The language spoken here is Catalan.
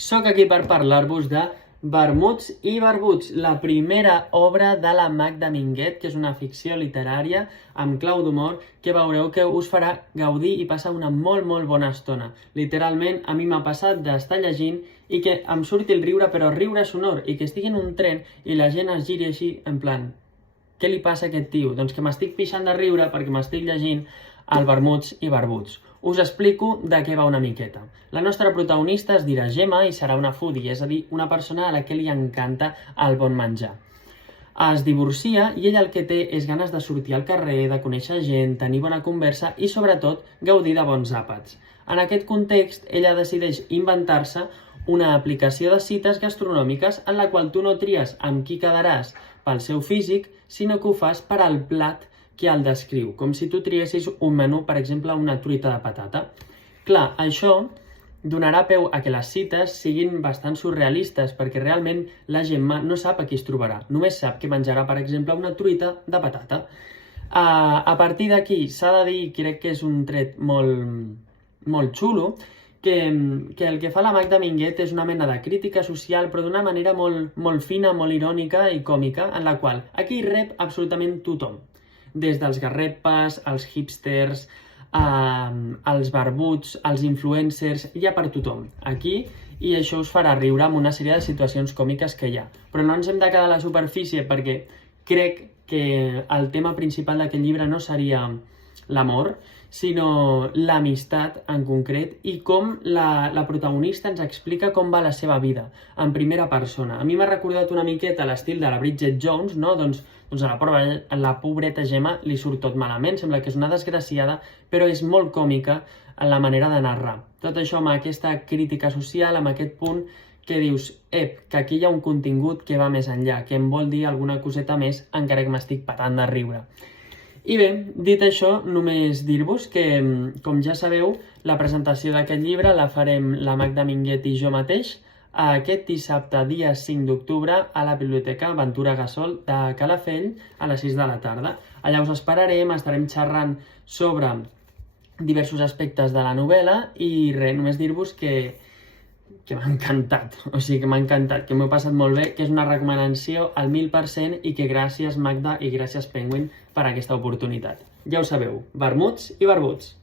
Soc aquí per parlar-vos de Vermuts i Barbuts, la primera obra de la Magda Minguet, que és una ficció literària amb clau d'humor que veureu que us farà gaudir i passar una molt bona estona. Literalment, a mi m'ha passat d'estar llegint i que em surti el riure, però riure sonor, i que estigui en un tren i la gent es giri així, en plan, què li passa a aquest tio? Doncs que m'estic pixant de riure perquè m'estic llegint el Vermuts i Barbuts. Us explico de què va una miqueta. La nostra protagonista es dirà Gemma i serà una foodie, és a dir, una persona a la que li encanta el bon menjar. Es divorcia i ella el que té és ganes de sortir al carrer, de conèixer gent, tenir bona conversa i, sobretot, gaudir de bons àpats. En aquest context, ella decideix inventar-se una aplicació de cites gastronòmiques en la qual tu no tries amb qui quedaràs pel seu físic, sinó que ho fas per al plat que el descriu, com si tu triessis un menú, per exemple, una truita de patata. Clar, això donarà peu a que les cites siguin bastant surrealistes, perquè realment la Gemma no sap a qui es trobarà, només sap que menjarà, per exemple, una truita de patata. A partir d'aquí, s'ha de dir, crec que és un tret molt xulo, que el que fa la Magda Minguet és una mena de crítica social, però d'una manera molt fina, molt irònica i còmica, en la qual aquí rep absolutament tothom. Des dels garrepes, els hipsters, els barbuts, els influencers, hi ha per tothom aquí, i això us farà riure amb una sèrie de situacions còmiques que hi ha. Però no ens hem de quedar a la superfície perquè crec que el tema principal d'aquest llibre no seria l'amor, sinó l'amistat en concret i com la protagonista ens explica com va la seva vida, en primera persona. A mi m'ha recordat una miqueta l'estil de la Bridget Jones, no? Doncs a la pobreta Gemma li surt tot malament, sembla que és una desgraciada, però és molt còmica en la manera de narrar. Tot això amb aquesta crítica social, amb aquest punt que dius, que aquí hi ha un contingut que va més enllà, que em vol dir alguna coseta més, encara que m'estic patant de riure. I bé, dit això, només dir-vos que, com ja sabeu, la presentació d'aquest llibre la farem la Magda Minguet i jo mateix aquest dissabte, dia 5 d'octubre, a la Biblioteca Ventura Gasol de Calafell a les 6 de la tarda. Allà us esperarem, estarem xerrant sobre diversos aspectes de la novel·la i res, només dir-vos que m'ha encantat, o sigui que m'ha encantat, que m'ho he passat molt bé, que és una recomanació al 1000% i que gràcies Magda i gràcies Penguin per aquesta oportunitat. Ja ho sabeu, vermuts i barbuts!